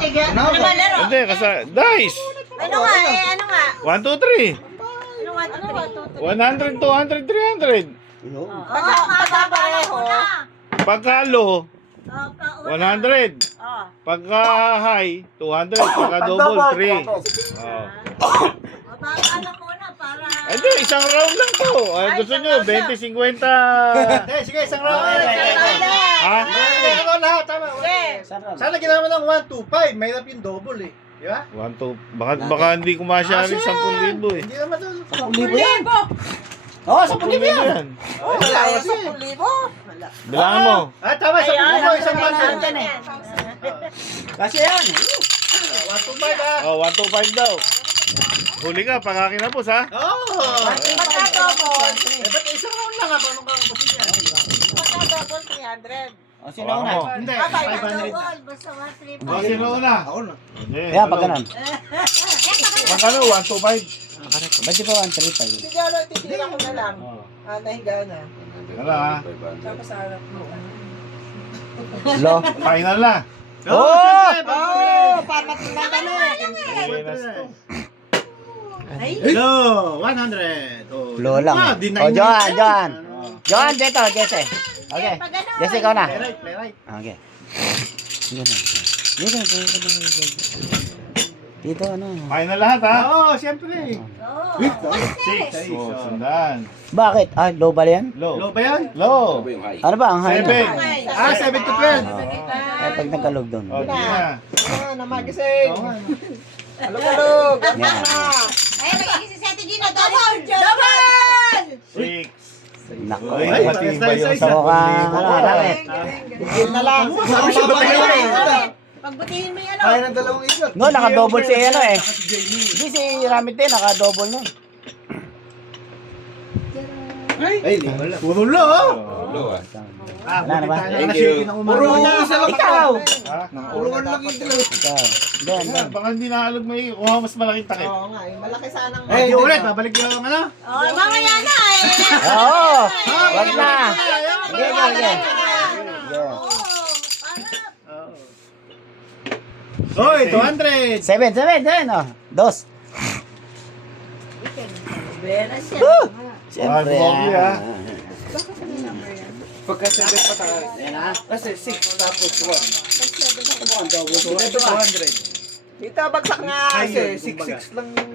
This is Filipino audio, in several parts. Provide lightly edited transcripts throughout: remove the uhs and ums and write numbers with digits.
Sige, ano ba laro? Hindi, dice. Ano nga eh, ano nga? 1, 2, 3. Ano nga ito? 100, 200, 300. Pagkakapareho. Pagka-low, 100. Pagka high, 200. Pagka double, 3. Oh. Alam mo na para... Ito, isang round lang to. Ay, gusto nyo, 20, 50. Sige, isang round. Ha? Ito lahat, tama. Sana ginawa ng 1, 2, 5. Mahirap yung double eh. Di ba? 1, 2. Baka hindi kumasya rin 10,000 eh. Hindi naman ito. 10,000 yan. Oo, 10,000 yan. Wala yung 10,000. Bilangan mo. Ah, tama. Isang bundle. Kasi yan. 1, 2, 5 ah. Oh, 1, 2, 5 daw. Huli ka, pangkakinapos ha. Oh! Pagka-double. Ba't isang round lang ah? Paano ka kapasin yan? Pagka-double, 300. O, sino una? Hindi, 500 na. Basta 1, 3, Oh, sino una? Ako na. Hindi. Kaya pag ganun. Magkano? 1, 2, 5. Ba't di pa 135? Siguro, titira ko na lang. Oh. Nahiga na. Wala ha. Tapos harap mo. Lo. Final na. Oh! Para matingnan ka na eh. Hello, 100. Oh, Lo lang. ah, O, Johan. Johan, dito, Jesse. Okay. Jesse, ikaw na. Play right. Okay. Dito, ano. Final lahat ha. Oo, siyempre. Wait, 6. Oh, sandaan. Bakit? Ah, low ba yan? Low Low. ba yan? Low. Ano ba? Ang high 7. na? Ah, 7 to 12. Eh, pag nagkalog doon. Oh, di na. Namagising. Oo nga. Alog-alog. Yan. Ayun, nagiging si Sete Gino. Double! Double! 6. Nako. Uy, Ay, matibay yung So, mukhang, ano, bakit? Bigyan na lang. Marami siya ba tayo? Pagbutihin mo yung Kaya ng dalawang ikot. No, naka-double si ano eh. Si Jamie. Hindi si Ramit din, naka-double na. Ay, wala. Puro lo. Oh. Ah, Wala na ba? Thank you. Puro isa lang Ikaw! Ha? Puro lang yung dalawa. Ikaw. Then, Wala, baka hindi nakalog may kuha mas malaking takip. Oo nga, malaki sanang... Eh, di ulit. Babalik yung ano. Oh, mamaya na eh. Oo! Wag na! Sige, sige, sige. Hoy, 200. 7, oh. Dos. Bera siya. Siyempre. Bobby, ah. Pagka 7 pa tayo. Kasi 6 tapos 1. Ito 200. Dito, bagsak nga. Kasi 6 lang yung...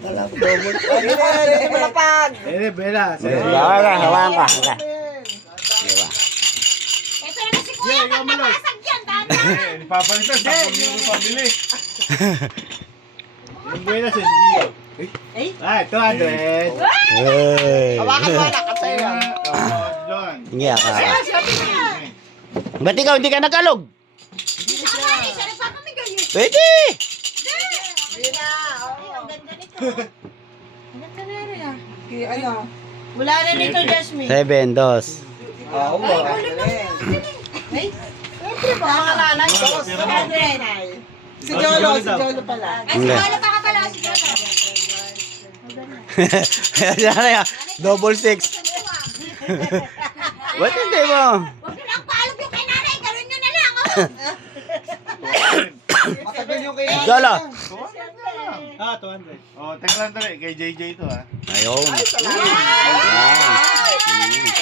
Wala ko double. Hindi malapag. Eh, Bella. Wala, hawakan ka. Wala. Diba? Ito na si Kuya, pag napasag yan, dami. Eh, papalitan, 10,000 pabili. Yung buhay na sa Gio. Ah, 200. Hey. Hawakan mo na kasi. John. Nga ka. Ba't ikaw hindi ka nagkalog? Pwede! Hindi na. Ang ganda nito. Ang ganda na rin ah. Ano? Wala na nito, Jasmine. 7, dos. Oo ba? Ay, siyempre ba? Mga nanay, dos. Si Jolo pala. Ay, si Jolo pa ka pala, si Jolo. Yan, double 6. Ba't hindi mo? Huwag nyo lang paalog yung kay nanay, gawin nyo na lang, oh. Matagal yung kay... Jolo. Ah, 200. Oh, teka lang tali, kay JJ ito ha. Ayun.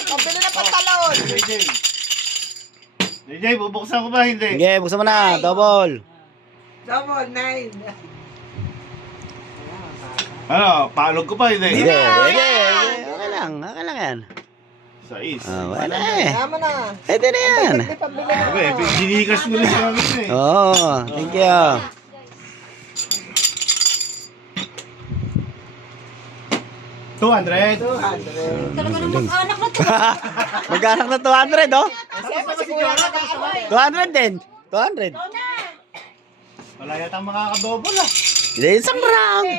Ang bili na pantalon. JJ. JJ, bubuksan ko ba hindi? Sige, buksan mo na. Double. Double 9. Ano, paalog ko pa hindi? Sige, sige. Okay lang. Okay lang yan. 6. Wala eh. Tama na. Pwede na yan. Hindi pambili na. Okay, ginikas mo rin siya namin eh. Oo. Thank you. $200. Talaga nang mag-anak na to. Magkanak na 200, oh. Siyempre si Kuya nag-aaway. 200 din. 200. Wala yata makakadouble ah. Hindi, isang round.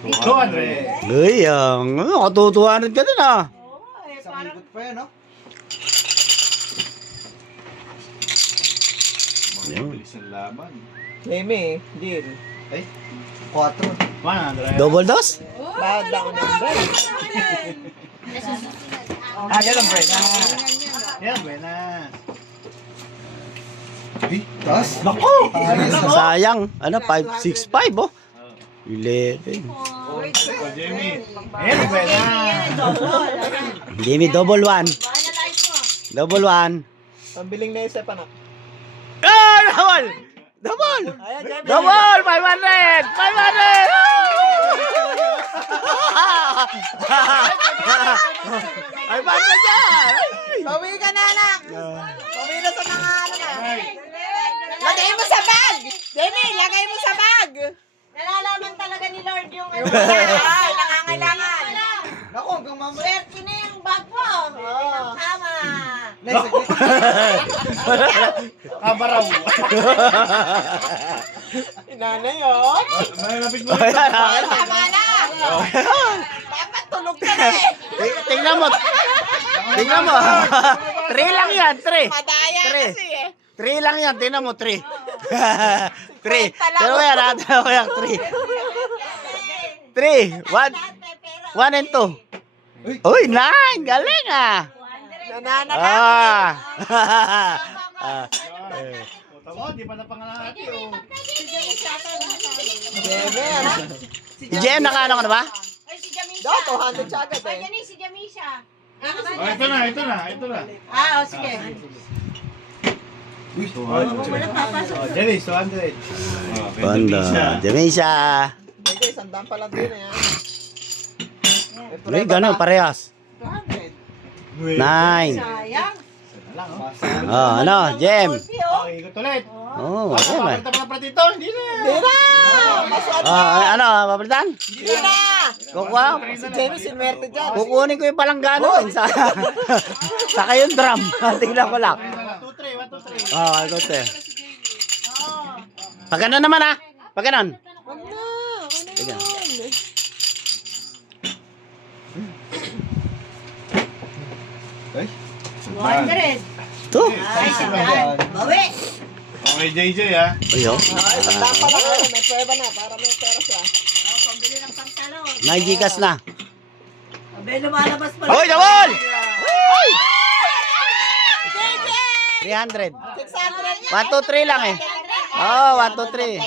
200. Uy, ako 200 ka din, ah. Isang ikot pa yan, no? Mabilis ang laban. Meme, deal. 4. 100. Double dos? Bad ako ng bell. Ah, yan ang Brena. Yan ang Brena. Taas? Sayang. Ano, 565 oh. 11. Oh, Jamie. Ayan, iba na. Jimmy, double one. Double one. Pambiling na yung sepanak. Ah, double! Double! Double! 500! 500! 500 yan! Bawi ka na, anak. Bawi na sa mga ano na. Ay, Lagay mo sa bag! Demi, lagay mo sa bag! Nalalaman talaga ni Lord yung ano. Ay, nangangailangan. Naku, hanggang mamaya. Swerte na yung bag mo. Oo. Tama. kabaraw. Inanay, oh. Malapit mo. Ay, tama na. Dapat tulog ka na eh. Tingnan mo. Tingnan mo. 3 lang yan, 3. Madaya Tre. kasi eh. 3 lang yan, tingnan mo, 3. 3. Pero yan, natin ako yan, 3. 3. 1 and 2. Uy, 9. Galing ah. Nanana na. Ah. Tama, di pa napangalan natin. Demi, ano? Si Jem, nakaano ka na ba? Ay, si Jamisha. Daw, 200 siya agad Ay, eh. yan eh, si Jamisha. Oh, ito na. Ah, o sige. Jenny, 200. Banda. Jamisha. Sige, sandaan pa lang din eh. Uy, gano'n, parehas. 9. Sayang. Oh, ano, Jem. Oh, ikot ulit. Oh, Ano ayun ba? ba? Kita pa na pala dito? Hindi na. Ano, papalitan? Hindi na. Kukuha. Si Jamie, sinwerte dyan. Kukunin ko yung palanggano. Saka yung drum. Tingnan ko lang. 1, 2, 3. Oh, I got it. Pag ganun naman ah. Pag ganun. Sige. Ay. 100. Ito. Ay, sandaan. Bawi. Okay, JJ ah. Ayo. Ay, sandaan pa lang. May prueba na para may pera siya. Pambili ng pantalon. May gikas na. Abe, lumalabas pa. Hoy, Jawol! 300. 600. 1, 2, 3 lang eh. Oh, 1, 2, 3.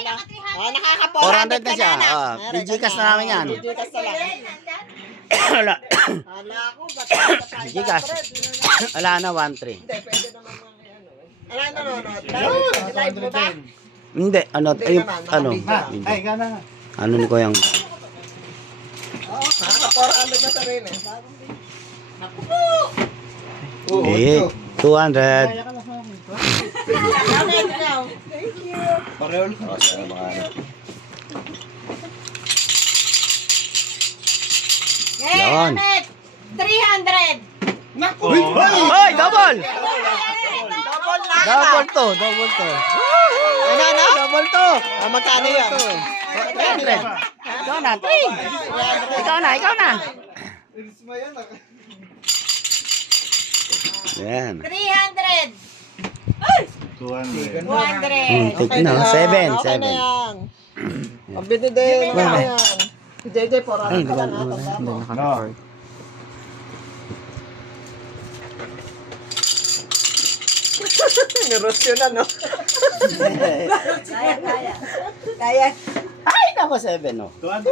Ah, nakaka-400 400 na siya. Oh, may gikas na namin yan. Gikas na lang. Wala. Hala ko, ba't sa Gikas. Wala na, 1, 3. Hindi, pwede naman mga ano. Ano? Live mo ba? Hindi, ano, ayun, ano. Ay, gana nga. Ano ni Kuya? Nakaka-400 na sa rin eh. 200. Pareho. Yan. 300. Uy! Hoy, double! Double na. Double to, double to. Ano? Double to. Ah, magkano yan? 300. Ikaw na, 3. Ikaw na, ikaw na. Yan. 300. 200. 200. Take na, 7, Okay na 7. yan. Pabili din. Okay na yan. Si JJ, 400 ka lang. Tanda mo. No. Nirus yun ano. Kaya. Ay, nako, 7, oh. 200.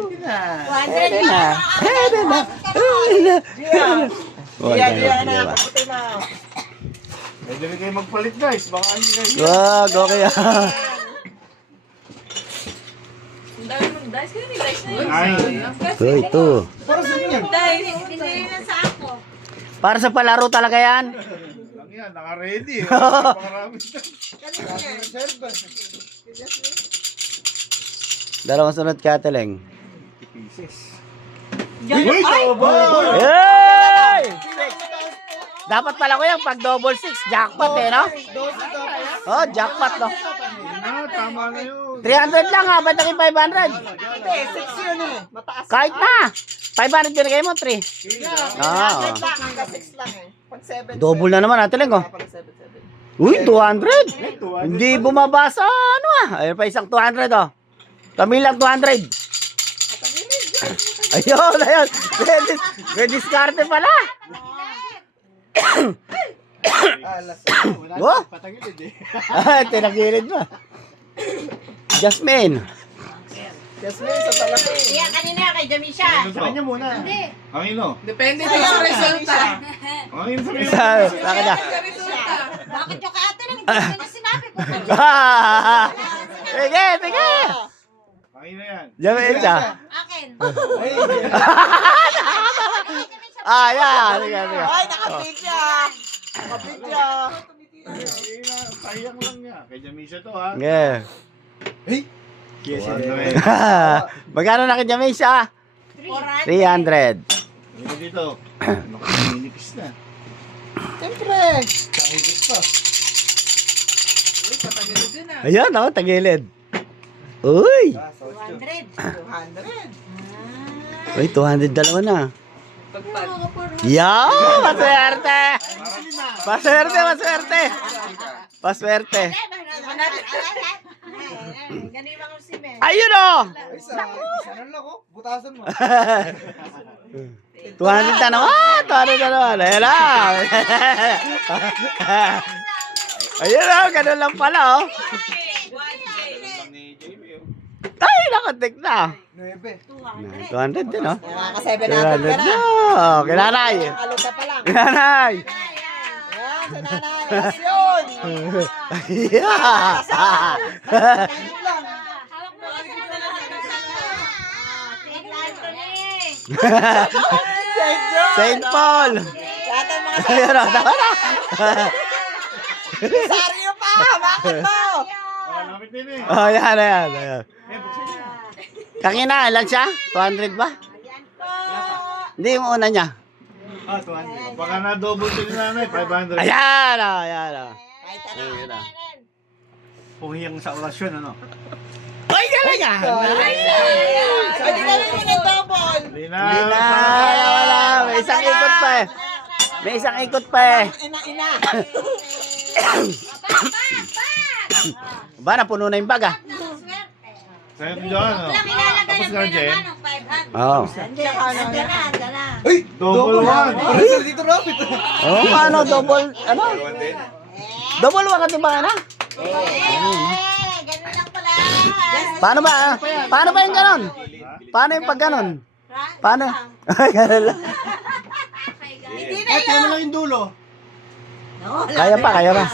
Hindi na. 200 na. Pwede na. Oh, Diyan ganun, na. diba? Kaputi na. Pwede rin kayo magpalit guys. Baka hindi kayo. Wag, okay ah. Ay. Uy, ito. Para sa palaro talaga yan. Lang yan. Naka-ready. Napakarami. Dalawang sunod kateleng. Uy! Double! Hey! Dapat pala ko yung pag double 6, jackpot eh, no? Oh, jackpot, no? Tama na yun. 300 lang ha, ba't naging 500? Hindi, 6 yun eh. Mataas. Kahit na. 500 binigay mo, 3. Ah, Lang, hanggang 6 lang eh. Pag 7. double na naman natin lang, oh. Pag 7. Uy, 200. Hindi bumabasa, ano ah. Ayun pa isang 200, oh. Kami lang 200. Ayun, ayun. May diskarte pala. Alas. Oh! Patagilid eh. Tinagilid mo. Jasmine. Jasmine, sa talaki. Iya, kanina kay Jamisha. Sa kanya muna. Hindi. Ang ino. Depende sa resulta. Ang ino sa Bakit na? Bakit yung kay ate lang? Hindi ko na sinabi ko. Sige, sige. Ang ino yan. Jasmine siya. Akin. Ay, Yan. Sige, sige. ay, nakapidya. Nakapidya. Sayang lang niya. Kay Jamisha to ha. Yeah. Yes, Magkano na kay Jamaica? 300. Ino dito. Nakuminipis na. Siyempre. Sangigit pa. Ayan, tagilid. Uy! 200. 200. Uy, 200 dalawa na. Yan! Maswerte! Maswerte, maswerte! Maswerte. Ganun yung mga simen. Ayun o! Ay, isa na lang oh. Butasan mo. 200 na naman! 200 na naman! Ayan lang! Ayun o! Ganun lang pala o! Ay, nakatik na! 9. 200 din o! Nakaka-700 200 ka na! na. Kinanay! Alog na pa lang. Kinanay! Ayan, sa nanay. Yes, yun. Yeah! Ayun lang. Saint John. Saint Paul! Lahat ng mga Ayun o! Tama na! Saryo pa. Bakit mo? Malamit din eh. Oh, yan, yan, yan. Eh, buksan niya. Kanina, ilan siya? 200 ba? Hindi, yung una niya. 200. Baka na-double to ni nanay. 500. Ayan o, ayan o. Kahit ano. Ayun o. Puhiyang sa orasyon, ano? Ay, galing ah! Pwede ka rin ng double. Hindi na. Wala, may isang ikot pa eh. May isang ikot pa eh. Ina. Ba, napuno na yung bag ah. Sa'yo dyan, ano? Tapos ka dyan. Oo. Ay, Double one. Sir, dito rapid. Oh, ano, double, ano? Double wakati ba na? Ganun lang pala. Paano ba? Paano ba yung ganon? Paano yung pag ganon? Paano? Ay, ganon lang. Kaya mo lang yung dulo. Kaya pa, kaya pa.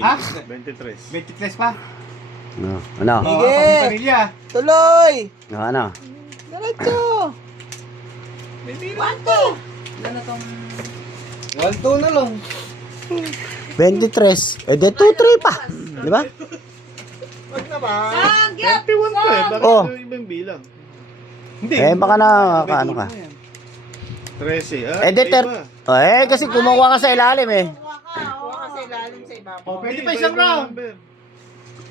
Ha? 23. 23 pa. No, ano? Sige. Tuloy. No, ano? Diretso. 1-2 na lang. 23. Eh, de 2-3 pa. Di ba? Wag naman. 21 pa eh. Bakit Oh. yung ibang bilang? Hindi. Eh, baka na, ano ka. 13. Ah, Eh, de iba. Oh, eh, kasi kumuha ka sa ilalim eh. Kuha kasi lalim sa ibabaw. Oh, pwede pa isang round.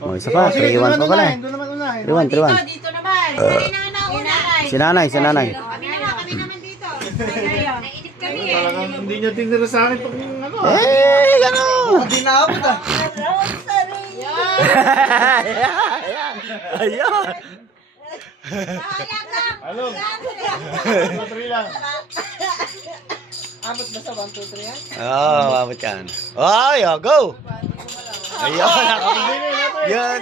Oh, isa pa. 3-1 pa pala eh. Doon naman unahin. 3-1, 3-1. Dito naman. Kanina na una. Si nanay, si nanay. Kami naman dito. Nainip kami eh. Talagang hindi niya tinira sa akin pag ano. Eh, gano'n. Hindi na ako ta. Ayun. Halo. 3 lang. Abot ba sa 1, 2, 3 yan? Oh, mabot ka. Oh, yo, go. Ayun. Yun.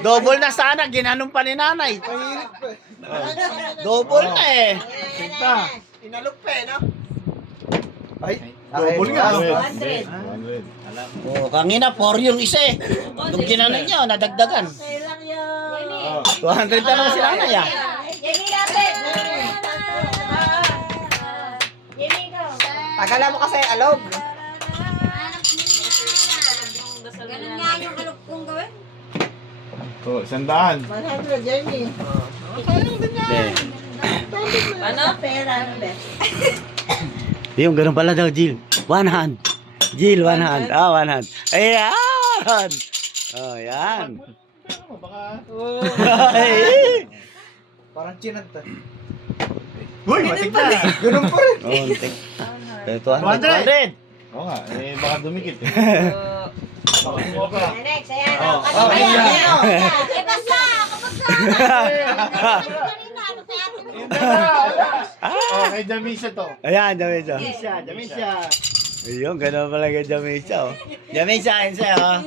Double na sana. Ginanong pa ni nanay. Mahirap pa eh. Double na eh. Sinta. Inalog pa eh, no? Ay, Double nga. 100. 100. Oh, kangina, 4 yung isa eh. Nung ginanon nyo, nadagdagan. Lang yun. 200 na lang si nanay ah. Jamie lapit. Jamie go. Tagala mo kasi alog. Ganun nga yung alok kong gawin. Oh, 100. 100, Jamie. Ano? Pera, ano ba? Yung ganun pala daw, Jill. One hand. Jill, one hand. Ah, one hand. Ayan! Oh, yan. Baka... Ay! Parang chinag ta. Uy, matik na. Ganun pa rin. Oh, tek. 200. 200. Oo nga, eh baka dumikit eh. Baka pa. Next, ayan. Oh, oh, Ayan. ayan. Eh, basta. Kapag kanina, ano sa atin? Oh, kay Jamisha to. Ayan, dami siya. Jamisha. Ayun, ganun pala kay Jamesa, oh. Jamesa, ayun sa'yo, oh.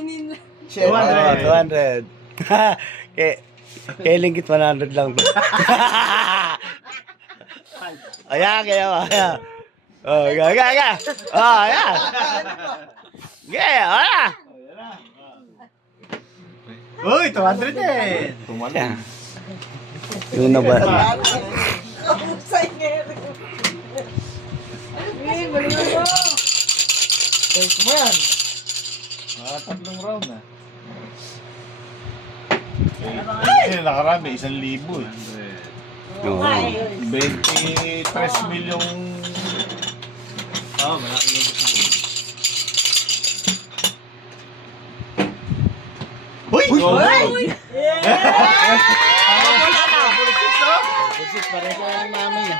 200. 200. Kay Linggit 100 lang to. Ayan, kaya mo, ayan. Oh, gaga. Oh, ayan. Okay, ayan. Uy, 200 din. Ayan. Yung na ba? Thanks mo yan. Tatlong round na. Eh, nakarami, 1,000 eh. Oo. 23 milyong... Oo, malaki yung Uy! Uy! Busis pa rin sa mama niya.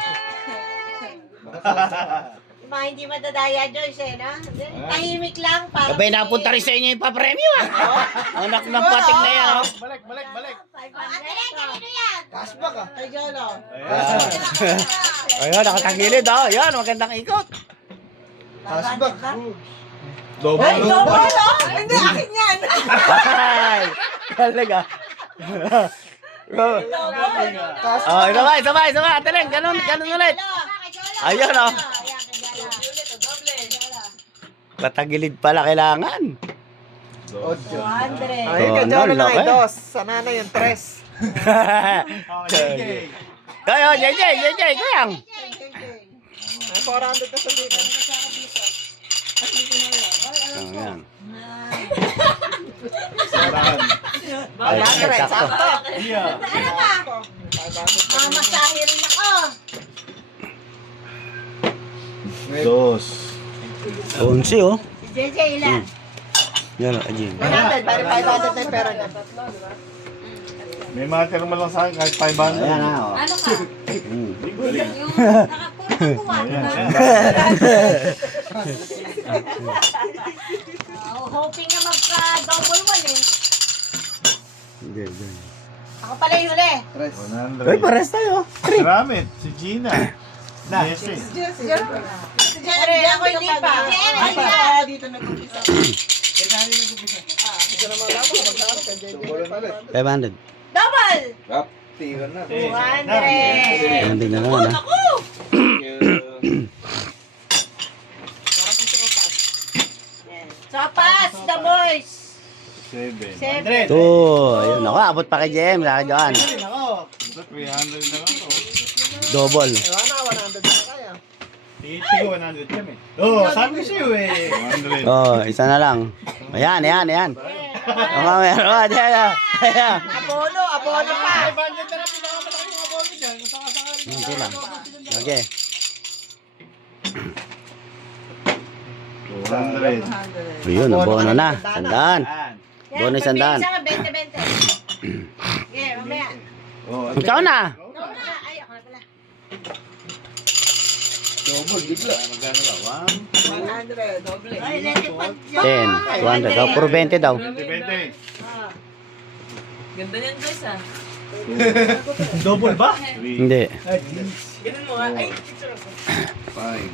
Yung mga hindi madadaya, Joyce, eh, no? Tahimik lang. Para Sabay napunta rin sa inyo yung papremyo, ah. Anak ng pating na yan, oh. Balik. Kanino yan? Cashback ah. Kay Jolo. Ayun, nakatagilid, oh. Yan, magandang ikot. Cashback. Double. Hindi, akin yan. Ay, talaga. Cashback. Oh, sabay. Ateleng, ganun ulit. Ayun, oh. Patagilid pala kailangan. 200. Ayun, kay Oh, Jolo ano, lang ay laki. 2. Sana na yung 3. Kayo, JJ, kuyang. Ay, 400 ka sa dito. Oh, yan. Sarahan. Ay, sakto. Yeah. Ano ba? Mamasahe rin ako. Dos. 11, oh. Si JJ, ilan? Yan, ajin. 100, pare 500 na yung pera niya. May mga tirma lang sa akin kahit 500. Ayan, oh. Ano ka? Mm. Yung nakapuro Ayan, hoping na magka-double one eh. Hindi. Ako pala yung huli. 100. Uy, pares tayo. Ramit, si Gina. Jesse. Pero ako hindi pa. Dito nag-umpisa. Hindi ko naman alam kung magkano kay JJ pala. 500. Double! Tira na. 200. Hindi na naman, ah. Sopas, the boys. 7. 7. Ayun, ako, abot pa kay Jem, sa dyan. Ako. 300 na lang to. Double. Ewan na, 100 na kaya. Tigil 100 kami. Oo, sabi ko sa'yo eh. 100. Oh, isa na lang. Ayan. Oh, meron ka dyan, ah. Ayan. Abono pa. 500 na lang pinakamalaki yung abono dyan. Kung sakasakali. Hindi lang. Okay. 200. Ayun, abono na. Sandaan. Bonus sandaan. Isa ka, 20-20. Okay, mamaya. Oh, Ikaw na. Ikaw na. Ay, ako na pala. Double, bigla. Magkano ba? 100, doble. Ay, let it pag 10, 200. Oh, puro 20 daw. 20. Ganda niyan guys ah. Double ba? 3. Hindi. Ganun mo ah. Ay, picture ako. 5.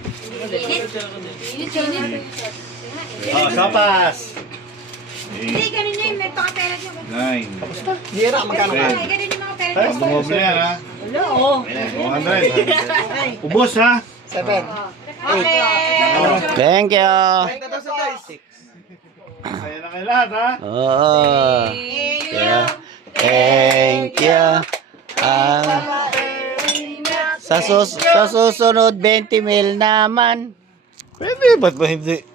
Oh, sopas. Hindi, 8. ganun yun. May pakapera dyan. 9. Hira, magkano ka? Ay, ganun yung mga pera Ay, dyan. bumoble yan ha. Wala, oh. 200. Ubos ha. 7. Okay. Thank you. 20 daw sa guys. Kaya na kayo lahat ha. Oh. Yeah. Thank you. Sa susunod 20 mil naman. Pwede, ba't ba hindi?